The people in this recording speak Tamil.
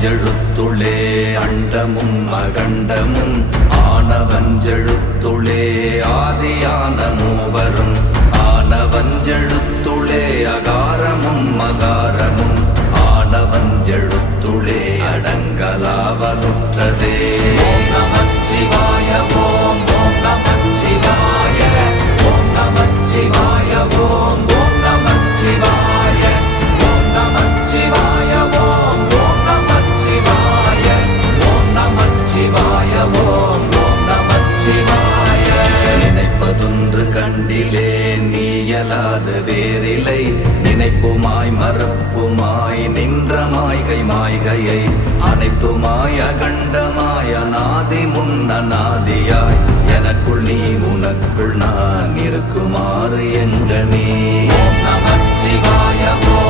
ஆனவஞ்செழுத்துளே அண்டமும் அகண்டமும் ஆனவஞ்செழுத்துளே ஆதியான மூவரும் ஆனவஞ்செழுத்துளே அகாரமும் மகாரமும் ஆனவஞ்செழுத்துளே அடங்கலாவலுற்றதே. ஓம் நமச்சிவாய ஓம் ஓம் நமச்சிவாய ஓம் நமச்சிவாய ஓம் ஓம் நமச்சிவாய ஓம் நமச்சிவாய ஓம் ஓம் நமச்சிவாய ஓம் நமச்சிவாய ஓம் ஓம் நமச்சிவாய. நினைப்பதொன்று கண்டிலே நீயலாது வேறில்லை நினைப்புமாய் மறப்புமாய் நின்ற மாய்கை மாய்கையை அனைத்துமாய் அகண்டமாய் அநாதி முன்னநாதியாய் எனக்குள் நீ உனக்குள் நான் இருக்குமாறு எங்கனே. ஓம் நமச்சிவாய ஓம்